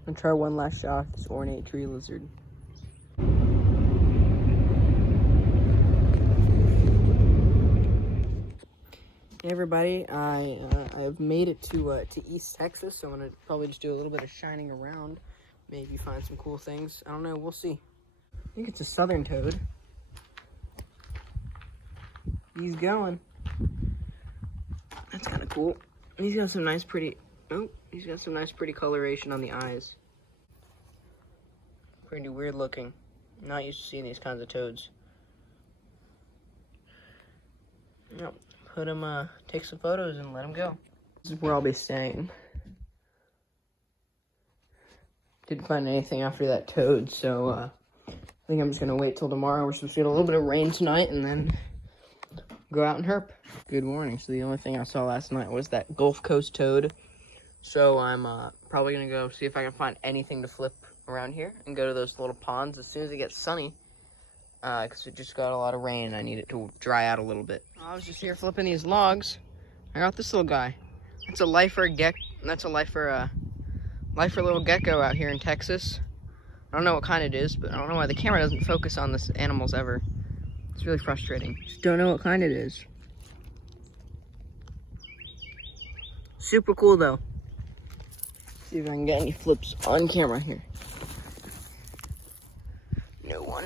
I'm gonna try one last shot of this ornate tree lizard. Hey everybody, I have made it to East Texas, so I'm gonna probably just do a little bit of shining around, maybe find some cool things. I don't know, we'll see. I think it's a southern toad. He's going. That's kind of cool. He's got some nice pretty, he's got some nice pretty coloration on the eyes. Pretty weird looking. I'm not used to seeing these kinds of toads. Yep. Put him, take some photos and let him go. This is where I'll be staying. Didn't find anything after that toad, so I think I'm just gonna wait till tomorrow. We're supposed to get a little bit of rain tonight and then go out and herp. Good morning. So the only thing I saw last night was that Gulf Coast toad. So I'm probably gonna go see if I can find anything to flip around here and go to those little ponds as soon as it gets sunny. Because it just got a lot of rain. I need it to dry out a little bit. I was just here flipping these logs. I got this little guy. That's a lifer little gecko out here in Texas. I don't know what kind it is, but I don't know why the camera doesn't focus on this animals ever. It's really frustrating. Just don't know what kind it is. Super cool though. See if I can get any flips on camera here. No one.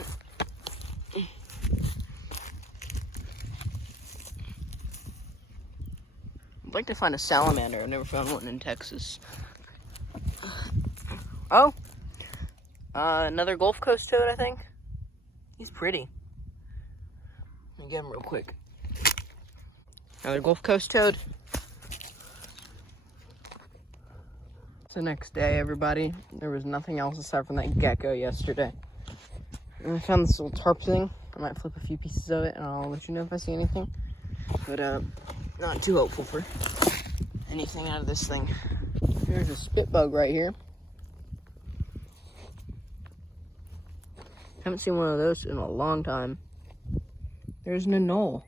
I'd like to find a salamander. I've never found one in Texas. Oh! Another Gulf Coast toad, I think. He's pretty. Let me get him real quick. Another Gulf Coast toad. It's the next day, everybody. There was nothing else aside from that gecko yesterday. And I found this little tarp thing. I might flip a few pieces of it and I'll let you know if I see anything. But, not too hopeful for anything out of this thing. There's a spit bug right here. Haven't seen one of those in a long time. There's an anole.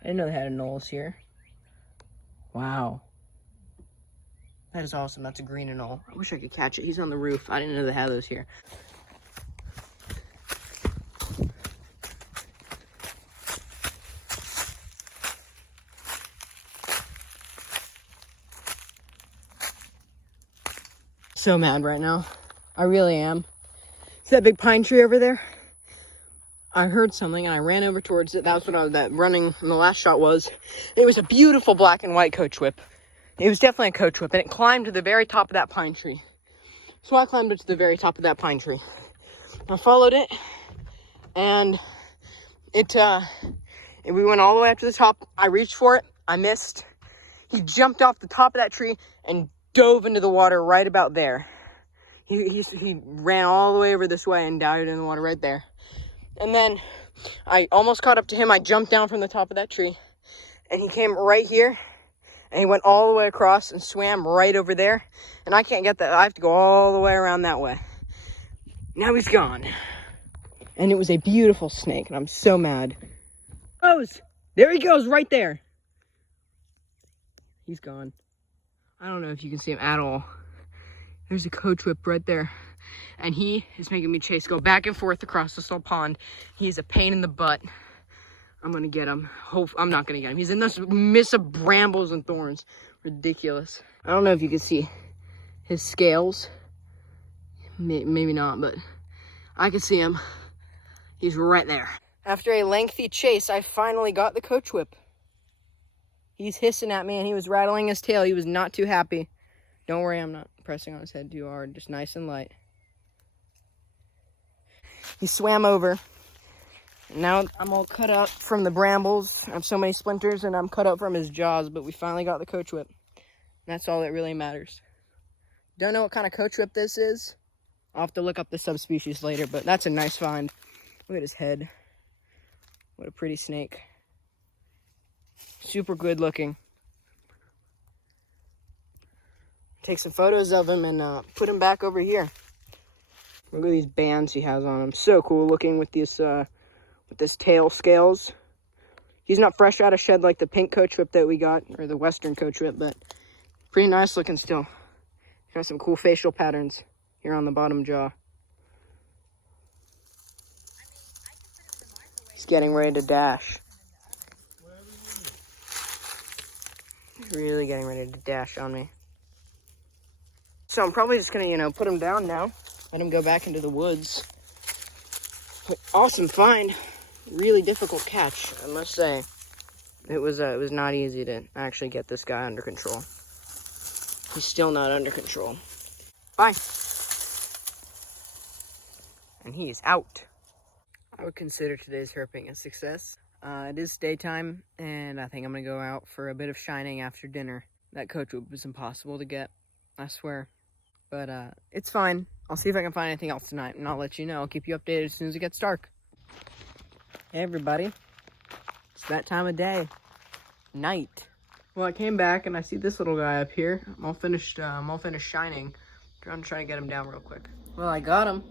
I didn't know they had anoles here. Wow. That is awesome. That's a green anole. I wish I could catch it. He's on the roof. I didn't know they had those here. So mad right now. I really am. See that big pine tree over there? I heard something and I ran over towards it. That was what that running in the last shot was. It was a beautiful black and white coach whip. It was definitely a coach whip, and it climbed to the very top of that pine tree. So I climbed up to the very top of that pine tree. I followed it, and we went all the way up to the top. I reached for it. I missed. He jumped off the top of that tree and dove into the water right about there. He ran all the way over this way and dived in the water right there. And then I almost caught up to him. I jumped down from the top of that tree, and he came right here, and he went all the way across and swam right over there. And I can't get that. I have to go all the way around that way. Now he's gone. And it was a beautiful snake, and I'm so mad. Oh, there he goes right there. He's gone. I don't know if you can see him at all. There's a coach whip right there. And he is making me go back and forth across this little pond. He's a pain in the butt. I'm gonna get him. I'm not gonna get him. He's in this mist of brambles and thorns. Ridiculous. I don't know if you can see his scales. Maybe not, but I can see him. He's right there. After a lengthy chase, I finally got the coach whip. He's hissing at me and he was rattling his tail. He was not too happy. Don't worry, I'm not pressing on his head too hard. Just nice and light. He swam over. Now I'm all cut up from the brambles. I have so many splinters and I'm cut up from his jaws, but we finally got the coach whip. That's all that really matters. Don't know what kind of coach whip this is. I'll have to look up the subspecies later, but that's a nice find. Look at his head. What a pretty snake. Super good looking. Take some photos of him and put him back over here. Look at these bands he has on him. So cool looking with this tail scales. He's not fresh out of shed like the pink coach whip that we got, or the western coach whip, but pretty nice looking still. Got some cool facial patterns here on the bottom jaw. He's getting ready to dash. He's really getting ready to dash on me. So I'm probably just gonna, put him down now. Let him go back into the woods. But awesome find. Really difficult catch, I must say. It was not easy to actually get this guy under control. He's still not under control. Bye. And he is out. I would consider today's herping a success. It is daytime, and I think I'm gonna go out for a bit of shining after dinner. That coach whip was impossible to get, I swear. But it's fine. I'll see if I can find anything else tonight, and I'll let you know. I'll keep you updated as soon as it gets dark. Hey everybody, it's that time of day, night. Well, I came back and I see this little guy up here. I'm all finished shining. I'm trying to get him down real quick. Well, I got him.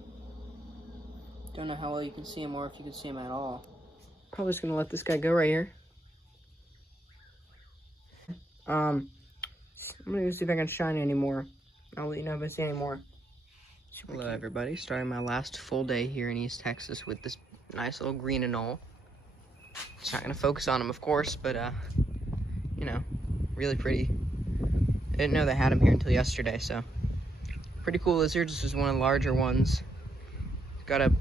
Don't know how well you can see him or if you can see him at all. Probably just gonna let this guy go right here. I'm gonna see if I can shine anymore. I'll let you know if I see any more. Hello everybody, starting my last full day here in East Texas with this nice little green anole. It's not gonna focus on him, of course, but really pretty. I didn't know they had him here until yesterday, so pretty cool lizard. This is one of the larger ones. Got a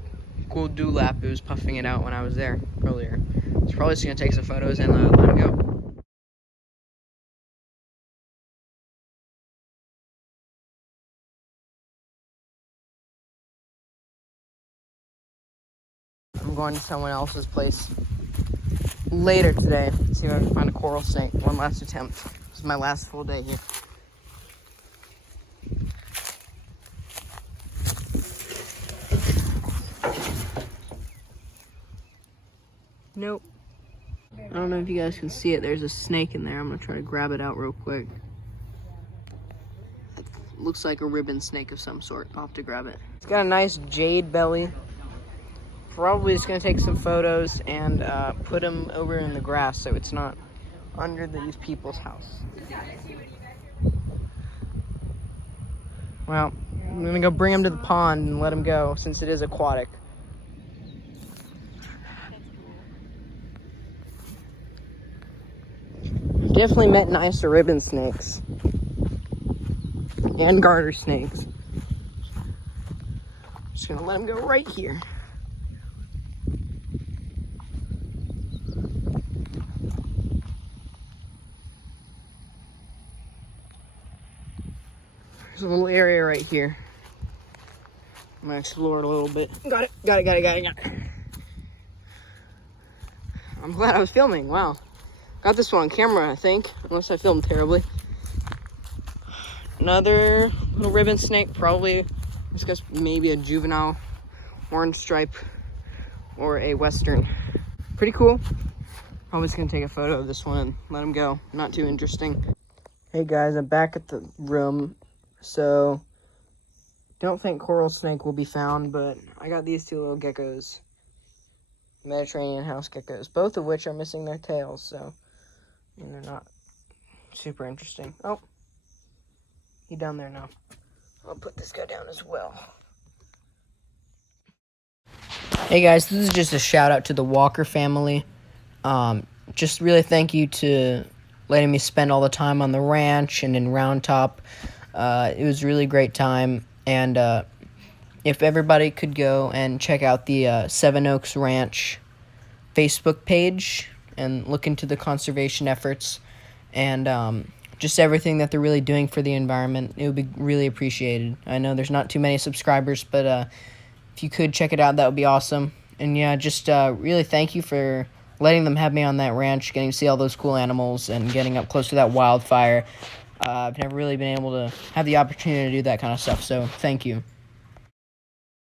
cool dewlap who was puffing it out when I was there earlier. It's probably just gonna take some photos and let him go. I'm going to someone else's place later today. See if I can find a coral snake. One last attempt. This is my last full day here. Nope. I don't know if you guys can see it. There's a snake in there. I'm gonna try to grab it out real quick. It looks like a ribbon snake of some sort. I'll have to grab it. It's got a nice jade belly. Probably just gonna take some photos and put him over in the grass so it's not under these people's house. Well, I'm gonna go bring him to the pond and let him go since it is aquatic. I've definitely met nicer ribbon snakes and garter snakes. Just gonna let him go right here. There's a little area right here. I'm gonna explore it a little bit. Got it. I'm glad I was filming, wow. Got this one on camera, I think, unless I filmed terribly. Another little ribbon snake, probably, I guess maybe a juvenile orange stripe or a western. Pretty cool. Probably just gonna take a photo of this one and let him go. Not too interesting. Hey guys, I'm back at the room. So, don't think coral snake will be found, but I got these two little geckos. Mediterranean house geckos, both of which are missing their tails, so they're not super interesting. Oh, he's down there now. I'll put this guy down as well. Hey guys, this is just a shout out to the Walker family. Just really thank you to letting me spend all the time on the ranch and in Round Top. It was a really great time, and if everybody could go and check out the Seven Oaks Ranch Facebook page and look into the conservation efforts and just everything that they're really doing for the environment, it would be really appreciated. I know there's not too many subscribers, but if you could check it out, that would be awesome. And yeah, just really thank you for letting them have me on that ranch, getting to see all those cool animals and getting up close to that wildfire. I've never really been able to have the opportunity to do that kind of stuff, so thank you.